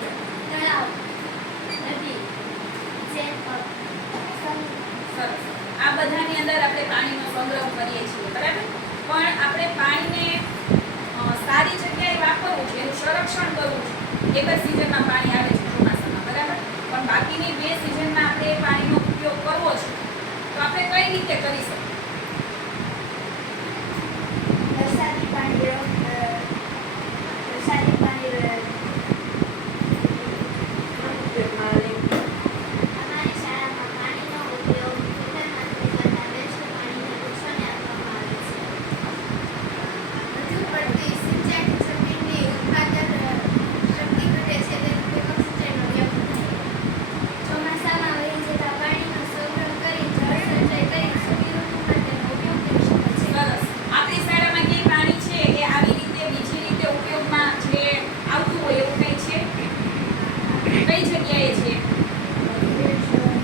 તળાવ, નદી, જેમ સરસ. આ બધાની અંદર આપણે પાણીનો સંગ્રહ કરીએ છીએ, બરાબર. પણ આપણે પાણીને સારી જગ્યાએ વાપરવું છે, એનું સંરક્ષણ કરવું છે. એક જ સિઝનમાં પાણી આવે છે ચોમાસામાં, બરાબર. પણ બાકીની 2 સિઝનમાં આપણે એ પાણીનો ઉપયોગ કરવો છે, તો આપણે કઈ રીતે કરી શકીએ? વરસાદી પાણી અમારી શાળામાં પાણીનો ઉપયોગ ખેતરમાંથી નીકળતા વેસ્ટ પાણીને વૃક્ષોને આપવામાં આવે છે. વધુ પડતી સિંચાઈ જમીનની ઉત્પાદન શક્તિ ઘટે છે, તેથી ટપક સિંચાઈનો વ્યાપ થાય. ચોમાસામાં વહી જતા પાણીનો સંગ્રહ કરી જળ સંચય કરી સૂકી ઋતુમાં તેનો ઉપયોગ કરી શકાય છે. સરસ. આપણી શાળામાં જે પાણી છે એ આવી રીતે બીજી રીતે ઉપયોગમાં જે આવતું હોય એવું કંઈ છે? કઈ જગ્યાએ છે?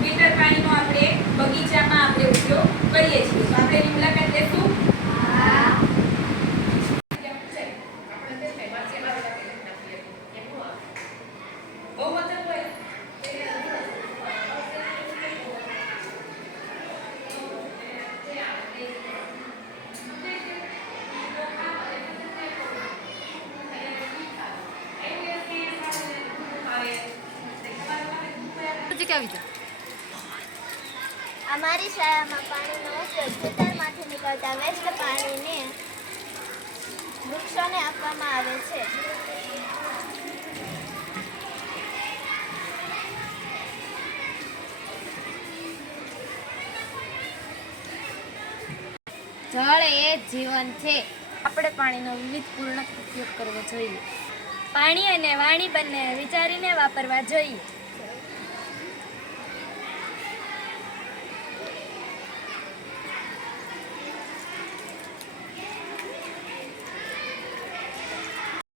ફિલ્ટર પાણીનો આપણે બગીચામાં આપણે ઉપયોગ કરીએ છીએ. તો આપણે એની મુલાકાત લેશું. હા. અમારી શાળામાં પાણીનો ઉપયોગ ખેતરમાંથી નીકળતા વેસ્ટ પાણીને વૃક્ષોને આપવામાં આવે છે. જળ એ જીવન છે. આપણે પાણીનો વિવિધપૂર્ણ ઉપયોગ કરવો જોઈએ. પાણી અને વાણી બંને વિચારીને વાપરવા જોઈએ.